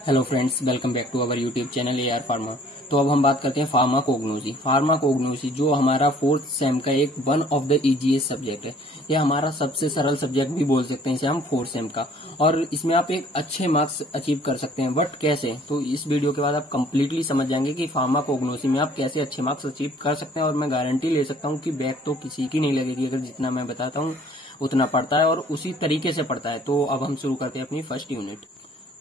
Hello friends, welcome back to our YouTube channel AR pharma. तो अब हम बात करते हैं फार्माकोग्नोसी। फार्माकोग्नोसी जो हमारा फोर्थ सेम का एक one of the easiest subject है। यह हमारा सबसे सरल सब्जेक्ट भी बोल सकते हैं इसे हम फोर्थ सेम का, और इसमें आप एक अच्छे मार्क्स अचीव कर सकते हैं। बट कैसे, तो इस वीडियो के बाद आप कंप्लीटली समझ जाएंगे कि फार्माकोग्नोसी में आप कैसे अच्छे मार्क्स अचीव कर सकते हैं। और मैं गारंटी ले सकता हूँ कि बैक तो किसी की नहीं लगेगी अगर जितना मैं बताता हूँ उतना पढ़ता है और उसी तरीके से पढ़ता है। तो अब हम शुरू करते हैं अपनी फर्स्ट यूनिट।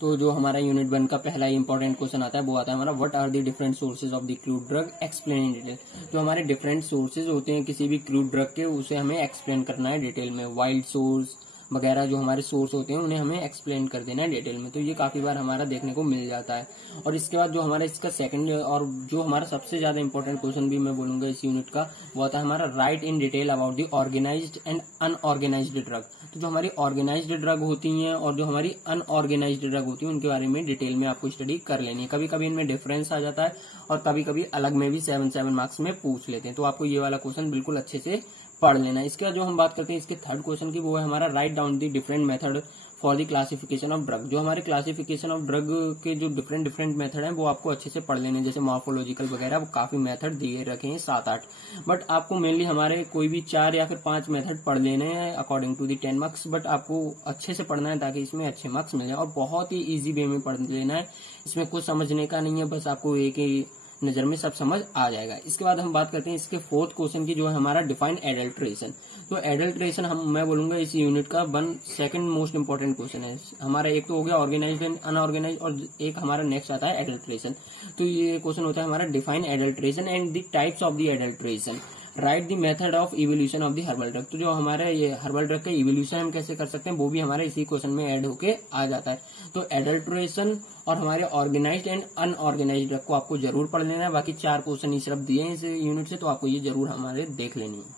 तो जो हमारा यूनिट 1 का पहला इंपॉर्टेंट क्वेश्चन आता है वो आता है हमारा what are the different sources of the crude drug, explain in detail. जो हमारे डिफरेंट सोर्सेज होते हैं किसी भी क्रूड ड्रग के, उसे हमें एक्सप्लेन करना है डिटेल में। वाइल्ड सोर्स वगैरह जो हमारे सोर्स होते हैं उन्हें हमें एक्सप्लेन कर देना है डिटेल में। तो ये काफी बार हमारा देखने को मिल जाता है। और इसके बाद जो हमारा इसका सेकंड और जो हमारा सबसे ज्यादा इंपॉर्टेंट क्वेश्चन भी मैं बोलूंगा इस यूनिट का, वो आता है हमारा write in detail about the organised and unorganised drug. तो जो हमारी ऑर्गेनाइज्ड ड्रग होती हैं और जो हमारी अनऑर्गेनाइज्ड ड्रग होती है उनके बारे में डिटेल में आपको स्टडी कर लेनी है। कभी कभी इनमें डिफरेंस आ जाता है और कभी कभी अलग में भी 7 मार्क्स में पूछ लेते हैं। तो आपको ये वाला क्वेश्चन बिल्कुल अच्छे से पढ़ लेना है। इसके बाद जो हम बात करते हैं इसके थर्ड क्वेश्चन की, वो है हमारा write down the different method for the classification of drug. जो हमारे क्लासिफिकेशन ऑफ ड्रग के जो डिफरेंट मेथड हैं वो आपको अच्छे से पढ़ लेने, जैसे मॉर्फोलॉजिकल वगैरह, वो काफी मेथड दिए रखे हैं 7-8। बट आपको मेनली हमारे कोई भी 4 या फिर 5 मेथड पढ़ लेने हैं according to the 10 marks. But आपको अच्छे से पढ़ना है ताकि इसमें अच्छे मार्क्स मिल जाए, और बहुत ही ईजी वे में पढ़ लेना है। इसमें कुछ समझने का नहीं है, बस आपको एक ही नजर में सब समझ आ जाएगा। इसके बाद हम बात करते हैं इसके फोर्थ क्वेश्चन की, जो है हमारा डिफाइन एडल्ट्रेशन। तो एडल्ट्रेशन मैं बोलूंगा इस यूनिट का सेकंड मोस्ट इंपॉर्टेंट क्वेश्चन है हमारा। एक तो हो गया ऑर्गेनाइज्ड एंड अनऑर्गेनाइज्ड, और एक हमारा नेक्स्ट आता है एडल्ट्रेशन। तो ये क्वेश्चन होता है हमारा define adulteration and the types of the adulteration, right the method of evolution of the herbal drug. तो जो हमारा ये हर्बल ड्रग का इवोल्यूशन हम कैसे कर सकते हैं वो भी हमारे इसी क्वेश्चन में ऐड होके आ जाता है। तो एडल्ट्रेशन और हमारे ऑर्गेनाइज्ड एंड अनऑर्गेनाइज्ड ड्रग को आपको जरूर पढ़ लेना है। बाकी 4 क्वेश्चन ही सिर्फ दिए हैं इस यूनिट से, तो आपको ये जरूर हमारे देख लेनी है।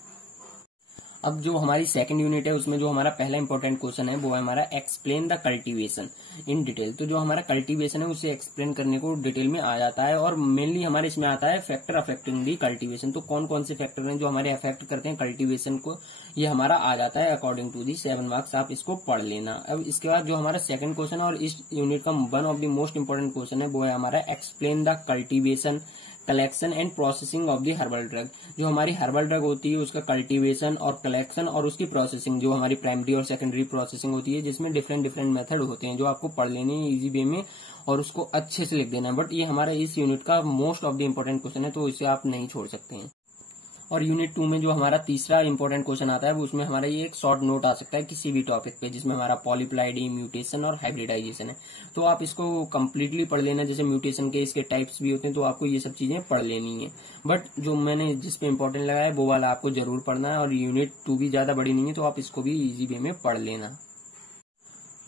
अब जो हमारी सेकंड यूनिट है उसमें जो हमारा पहला इंपॉर्टेंट क्वेश्चन है वो है हमारा explain the cultivation in detail. तो जो हमारा कल्टीवेशन है उसे एक्सप्लेन करने को डिटेल में आ जाता है, और मेनली हमारे इसमें आता है फैक्टर अफेक्टिंग दी कल्टीवेशन। तो कौन कौन से फैक्टर हैं जो हमारे अफेक्ट करते हैं कल्टीवेशन को, ये हमारा आ जाता है अकॉर्डिंग टू दी 7 मार्क्स। आप इसको पढ़ लेना। अब इसके बाद जो हमारा सेकंड क्वेश्चन और इस यूनिट का one of the most important question है वो है हमारा explain the cultivation, collection and processing of the herbal drug. जो हमारी हर्बल ड्रग होती है उसका कल्टीवेशन और कलेक्शन और उसकी प्रोसेसिंग, जो हमारी प्राइमरी और सेकेंडरी प्रोसेसिंग होती है, जिसमें डिफरेंट मेथड होते हैं जो आपको पढ़ लेने हैं इजी वे में और उसको अच्छे से लिख देना है। बट ये हमारा इस यूनिट का most of the important question है, तो इसे आप नहीं छोड़ सकते हैं। और यूनिट 2 में जो हमारा तीसरा इंपॉर्टेंट क्वेश्चन आता है वो उसमें हमारा ये एक शॉर्ट नोट आ सकता है किसी भी टॉपिक पे, जिसमें हमारा पॉलीप्लाइडी, म्यूटेशन और हाइब्रिडाइजेशन है। तो आप इसको कंप्लीटली पढ़ लेना। जैसे म्यूटेशन के इसके टाइप्स भी होते हैं, तो आपको ये सब चीजें पढ़ लेनी है। बट जो मैंने जिस पे इंपॉर्टेंट लगाया है वो वाला आपको जरूर पढ़ना है। और यूनिट 2 भी ज्यादा बड़ी नहीं है, तो आप इसको भी इजी वे में पढ़ लेना।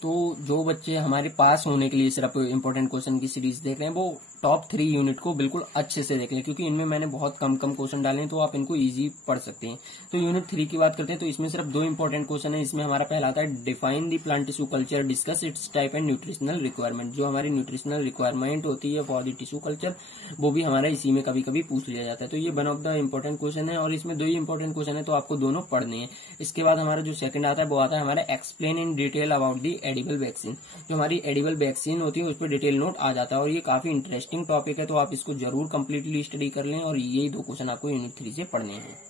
तो जो बच्चे हमारे पास होने के लिए सिर्फ इंपॉर्टेंट क्वेश्चन की सीरीज देख रहे हैं वो टॉप 3 यूनिट को बिल्कुल अच्छे से देख लें, क्योंकि इनमें मैंने बहुत कम क्वेश्चन डाले हैं, तो आप इनको इजी पढ़ सकते हैं। तो यूनिट 3 की बात करते हैं, तो इसमें सिर्फ 2 इंपॉर्टेंट क्वेश्चन है। इसमें हमारा पहला आता है define the plant tissue culture, discuss it's type and nutritional requirement. जो हमारी न्यूट्रिशनल रिक्वायरमेंट होती है फॉर दी टिश्यू कल्चर, वो भी हमारा इसी में कभी कभी पूछ लिया जाता है। तो ये one of the important question है, और इसमें 2 ही इंपॉर्टेंट क्वेश्चन है, तो आपको दोनों पढ़ने हैं। इसके बाद हमारा जो सेकंड आता है वो आता है हमारा explain in detail about the edible vaccine. जो हमारी एडिबल वैक्सीन होती है उस पर डिटेल नोट आ जाता है, और ये काफी इंटरेस्टिंग टॉपिक है, तो आप इसको जरूर कंप्लीटली स्टडी कर लें। और यही 2 क्वेश्चन आपको यूनिट 3 से पढ़ने हैं।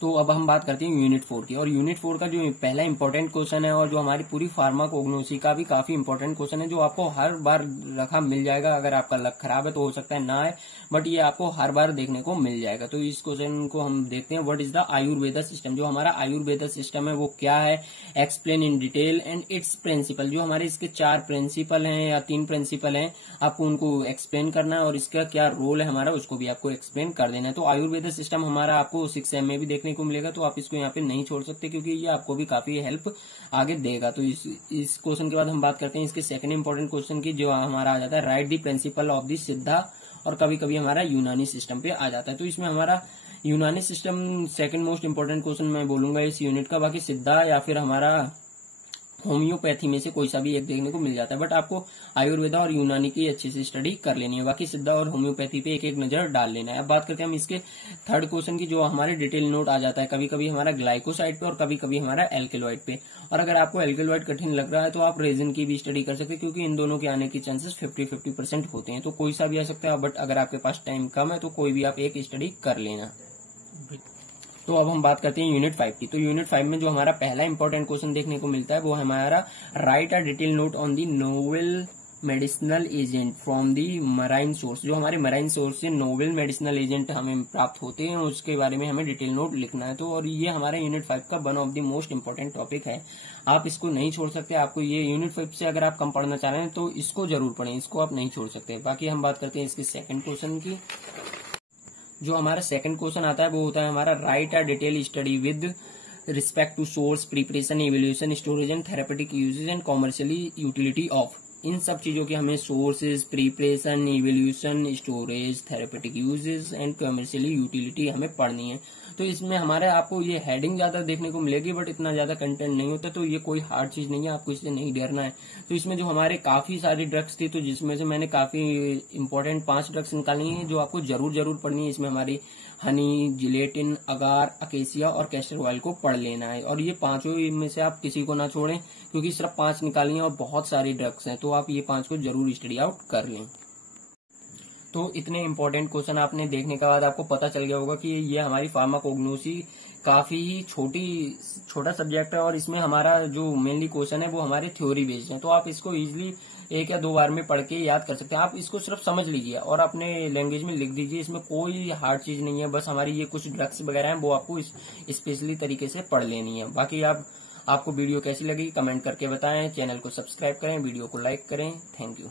तो अब हम बात करते हैं यूनिट 4 की। और यूनिट 4 का जो पहला इंपॉर्टेंट क्वेश्चन है और जो हमारी पूरी फार्माकोग्नोसी का भी काफी इंपॉर्टेंट क्वेश्चन है, जो आपको हर बार रखा मिल जाएगा। अगर आपका लक खराब है तो हो सकता है ना है, बट ये आपको हर बार देखने को मिल जाएगा। तो इस क्वेश्चन को हम देखते हैं, what is the Ayurveda system. जो हमारा आयुर्वेदा सिस्टम है वो क्या है, explain in detail and its principle. जो हमारे इसके 4 प्रिंसिपल हैं या 3 प्रिंसिपल हैं, आपको उनको एक्सप्लेन करना है, और इसका क्या रोल है हमारा उसको भी आपको एक्सप्लेन कर देना है। तो आयुर्वेदा सिस्टम हमारा आपको 6M में भी देखने को मिलेगा, तो आप इसको यहाँ पे नहीं छोड़ सकते, क्योंकि ये आपको भी काफी हेल्प आगे देगा। तो इस क्वेश्चन के बाद हम बात करते हैं इसके सेकंड इंपॉर्टेंट क्वेश्चन की, जो हमारा आ जाता है right the principle of the सिद्धा, और कभी कभी हमारा यूनानी सिस्टम पे आ जाता है। तो इसमें हमारा यूनानी system second most important question मैं बोलूंगा इस यूनिट का। बाकी सिद्धा या फिर हमारा होम्योपैथी में से कोई सा भी एक देखने को मिल जाता है, बट आपको आयुर्वेदा और यूनानी की अच्छे से स्टडी कर लेनी है। बाकी सिद्धा और होम्योपैथी पे एक एक नजर डाल लेना है। अब बात करते हैं हम इसके थर्ड क्वेश्चन की, जो हमारे डिटेल नोट आ जाता है कभी कभी हमारा ग्लाइकोसाइड पे और कभी कभी हमारा एल्केलॉइड पे। और अगर आपको एल्केलॉइड कठिन लग रहा है तो आप रेजिन की भी स्टडी कर सकते हैं, क्योंकि इन दोनों के आने के चांसेस 50-50% होते हैं। तो कोई सा भी आ सकता है, बट अगर आपके पास टाइम कम है तो कोई भी आप एक स्टडी कर लेना। तो अब हम बात करते हैं यूनिट 5 की। तो यूनिट 5 में जो हमारा पहला इंपॉर्टेंट क्वेश्चन देखने को मिलता है वो हमारा write a detail note on the novel medicinal agent from the marine source. जो हमारे मराइन सोर्स से नोवेल मेडिसिनल एजेंट हमें प्राप्त होते हैं उसके बारे में हमें डिटेल नोट लिखना है। तो और ये हमारे यूनिट 5 का one of the most important topic है, आप इसको नहीं छोड़ सकते। आपको ये यूनिट 5 से अगर आप कम पढ़ना चाह रहे हैं तो इसको जरूर पढ़ें, इसको आप नहीं छोड़ सकते। बाकी हम बात करते हैं इसके सेकंड क्वेश्चन की। जो हमारा सेकंड क्वेश्चन आता है वो होता है हमारा write a detail study with respect to source, preparation, evolution, storage and therapeutic usages and commercially utility of. इन सब चीजों की हमें sources, preparation, evolution, storage, therapeutic usages and commercially utility हमें पढ़नी है। तो इसमें हमारे आपको ये हेडिंग ज्यादा देखने को मिलेगी, बट इतना ज्यादा कंटेंट नहीं होता, तो ये कोई हार्ड चीज नहीं है, आपको इससे नहीं डरना है। तो इसमें जो हमारे काफी सारी ड्रग्स थी, तो जिसमें से मैंने काफी इंपॉर्टेंट 5 ड्रग्स निकाली है जो आपको जरूर पढ़नी है। इसमें हमारी हनी, जिलेटिन, अगार, अकेसिया और कैस्टर ऑयल को पढ़ लेना है। और ये पांचों में से आप किसी को ना छोड़ें, क्योंकि सिर्फ 5 निकाली हैं और बहुत सारी ड्रग्स हैं, तो आप ये 5 को जरूर स्टडी आउट कर लें। तो इतने इंपॉर्टेंट क्वेश्चन आपने देखने के बाद आपको पता चल गया होगा कि ये हमारी फार्माकोग्नोसी काफी छोटा सब्जेक्ट है, और इसमें हमारा जो मेनली क्वेश्चन है वो हमारे थ्योरी बेस्ड है। तो आप इसको इजीली 1 या 2 बार में पढ़ के याद कर सकते हैं। आप इसको सिर्फ समझ लीजिए और अपने लैंग्वेज में लिख दीजिए, इसमें कोई हार्ड चीज नहीं है। बस हमारी ये कुछ ड्रग्स वगैरह हैं वो आपको स्पेशली तरीके से पढ़ लेनी है। बाकी आपको वीडियो कैसी लगी कमेंट करके बताएं, चैनल को सब्सक्राइब करें, वीडियो को लाइक करें। Thank you.